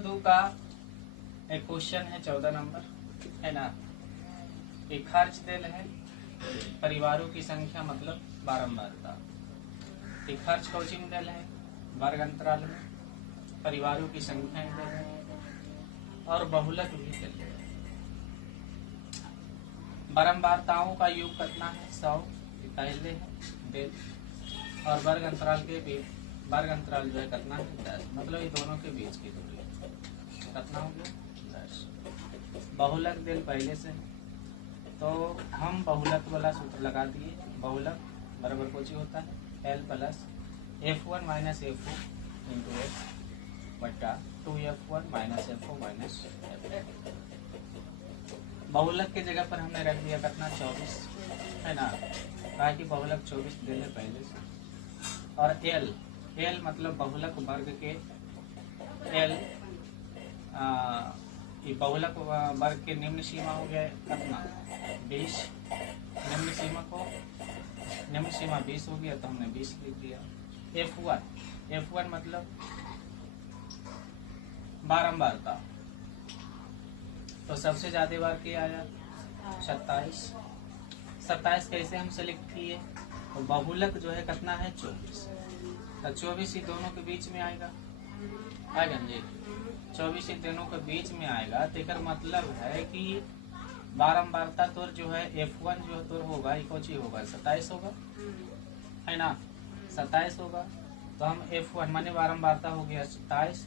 दो का एक क्वेश्चन है 14 नंबर है ना। एक खर्च दिल है, परिवारों की संख्या मतलब बारंबारता। एक खर्च कोची में दिल है, वर्ग अंतराल में, परिवारों की संख्या दिल है और बहुलक भी दिल है। बारंबारताओं का योग कितना है 100 पहले है दिल, और वर्ग अंतराल के भी वर्ग अंतराल जो है कितना है 10, मतलब ये दोनों के बीच की दूरी कितना हो गया 10। बहुलक दिल पहले से है तो हम बहुलक वाला सूत्र लगा दिए। बहुलक बराबर कोची होता है L plus F1 minus F2 into F बट्टा 2F1 minus F4 minus F। बहुलक के जगह पर हमने रख दिया कितना 24 है ना, कहा कि बहुलक 24 दिल है पहले से। और L मतलब बहुलक वर्ग के L बहुलक वर्ग के निम्न सीमा हो गया कितना 20, निम्न सीमा 20 हो गया तो हमने 20 लिख दिया। F1 मतलब बारंबारता, तो सबसे ज्यादा बार क्या आया 27 कैसे हम सेलेक्ट किए, तो बहुलक जो है कितना है 24, तो 24 ही दोनों के बीच में आएगा जी, 24 ही दोनों के बीच में आएगा। तो मतलब है कि बारंबारता तोर जो है F1 जो तोर होगा इकोची होगा 27 होगा है ना, 27 होगा। तो हम F1 माने बारंबारता हो गया 27,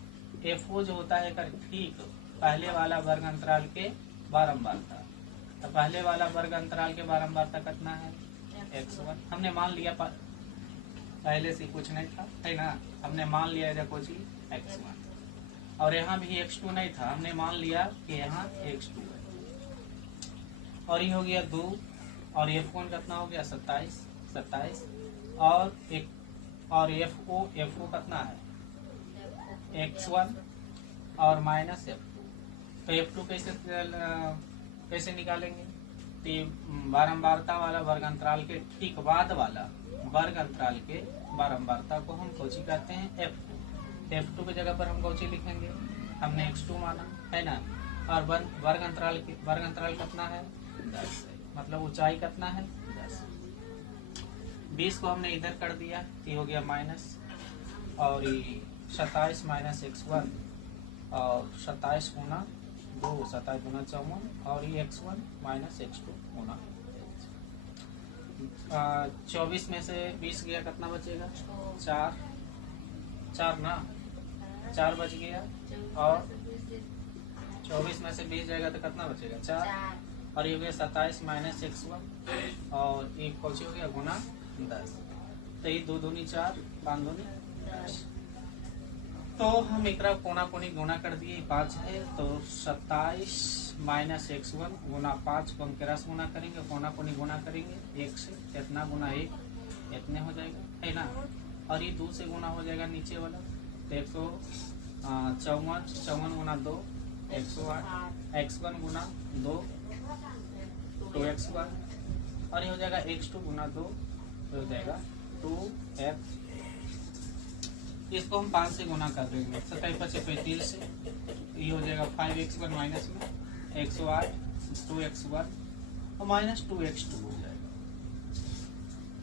F4 जो होता है ठीक पहले वाला वर्ग अंतराल के बारंबारता, तो पहले वाला वर्ग अंतराल के बारंबारता कितना है x1। हमने मान लिया पहले से कुछ नहीं था है ना, हमने मान लिया देखो जी x1, और यहाँ भी x2 नहीं था, हमने मान लिया कि यहाँ x2 है, और ये हो गया 2, और F1 कितना हो गया 27 और एक और FO कितना है x1 और माइनस F2। तो F2 कैसे निकालेंगे, तो बारंबारता वाला वर्ग अंतराल के ठीक बाद वाला वर्ग अंतराल के बारंबारता को हम कोची कहते हैं F2 की जगह पर हम कोची लिखेंगे, हमने x2 माना है ना, और वर्ग अंतराल कितना है 10, मतलब ऊंचाई कितना है 10। 20 को हमने इधर कर दिया तो हो गया माइनस, और 27 माइनस x1 और 27 गुना 2, 27 गुना 54, और ये x1 माइनस x2 गुना 24 में से 20 गया कितना बचेगा 4 ना, 4 बच गया, और 24 में से 20 जाएगा तो कितना बचेगा 4, और ये हो गया 27 माइनस x1 और एक कोची हो गया गुना 10, तो ये 2 दूनी 4 5 दूनी 10। तो हम एक कोना कोनी गुना कर दिए 5 है, तो 27 माइनस x1 गुना 5 को हम किरास गुना करेंगे, कोना कोनी गुना करेंगे 1 से, इतना गुना 1 इतने हो जाएगा है ना, और ये 2 से गुना हो जाएगा नीचे वाला, तो 154 गुना 2 108, x1 गुना 2 2x1, और ये हो जाएगा x2 गुना 2 हो जाएगा 2x। इसको हम 5 से गुना कर देंगे, 27 से 35 से ये हो जाएगा 5x1 माइनस में 108 2x1 और माइनस 2x2 हो जाएगा।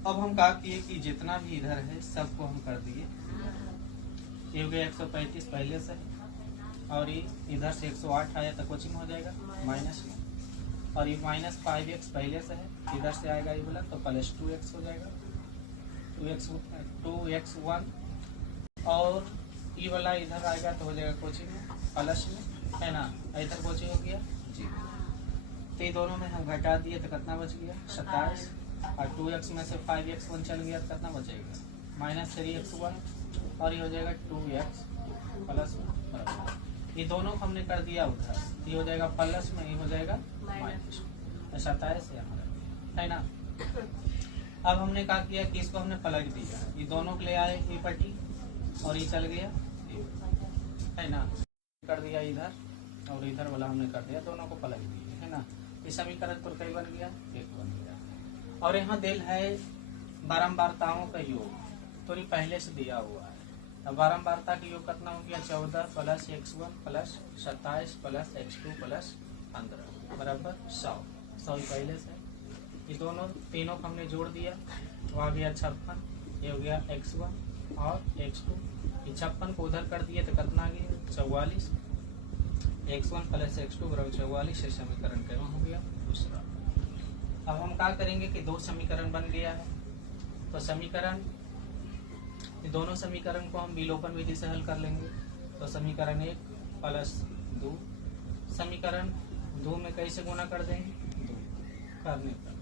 अब हम कहा किए कि जितना भी इधर है सबको हम कर दिए, ये हो गया 135 पहले से, और ये इधर से 108 आया तो कोचिंग हो जाएगा माइनस में, और ये माइनस 5x पहले से है, इधर से आएगा ये बोला तो प्लस 2x हो जाएगा 2x1, और ये वाला इधर आएगा तो हो जाएगा कोचिंग में प्लस में है ना, इधर कोचिंग हो गया जी। तो ये दोनों में हम घटा दिए तो कितना बच गया 27, और 2x में से 5x1 चल गया तो कितना बचेगा माइनस 3x1, और ये हो जाएगा 2x प्लस में। ये दोनों हमने कर दिया उधर, ये हो जाएगा प्लस में, ये हो जाएगा माइनस 27 है ना। अब हमने क्या किया कि इसको हमने पलट दिया, ये दोनों के ले आए ये पट्टी और ये चल गया है ना, कर दिया इधर और इधर वाला हमने कर दिया, दोनों को पलट दिया है ना। ये समीकरण तो कई बन गया 1 बन गया। और यहाँ दिल है बारंबारताओं का योग, तो ये पहले से दिया हुआ है अब बारंबारता का योग कितना हो गया 14 plus x1 plus 27 plus x2 plus 15 बराबर 100 पहले से। ये दोनों तीनों को हमने जोड़ दिया तो आ गया 56, ये हो गया x1 और x2। ये 56 को उधर कर दिए तो कितना आ गया 44, x1 प्लस x2 बराबर 44। ये समीकरण कैसा हो गया दूसरा। अब हम क्या करेंगे कि दो समीकरण बन गया है, तो समीकरण ये दोनों समीकरण को हम विलोपन विधि से हल कर लेंगे। तो समीकरण 1 प्लस 2, समीकरण 2 में कैसे गुना कर देंगे 2 करने पर,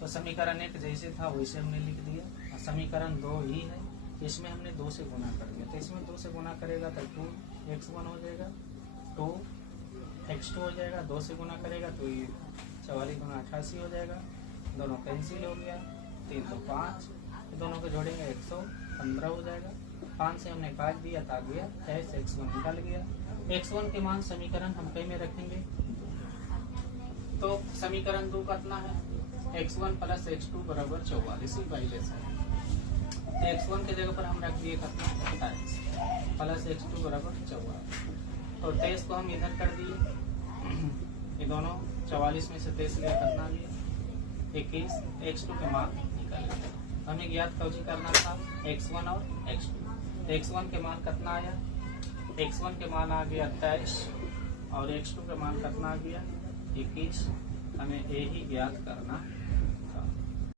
तो समीकरण 1 जैसे था वैसे हमने लिख दिया, और समीकरण 2 ही है इसमें हमने 2 से गुना कर दिया। तो इसमें 2 से गुना करेगा तो 2x1 हो जाएगा, 2x2 हो जाएगा, 2 से गुना करेगा तो ये 44 गुना 88 हो जाएगा, दोनों कैंसिल हो गया, 3 तो 5, दोनों को जोड़ेंगे 115 हो जाएगा। 5 से हमने काट दिया तो आ गया x1 निकल गया। x1 के मान समीकरण हम कई में रखेंगे, तो समीकरण 2 कितना है x1 प्लस x2 बराबर 44 ही पहले से। तो x1 के जगह पर हम रख दिए कितना 27 प्लस x2 बराबर 44, तो 23 को हम इधर कर दिए, ये दोनों 44 में से 23 लिया कितना लिया 21, x2 के मान निकल गया। हमें ज्ञात कौजी करना था x1 और x2। x1 के मान कितना आया, x1 के मान आ गया 23 और x2 के मान कितना आ गया 21। हमें यही ज्ञात करना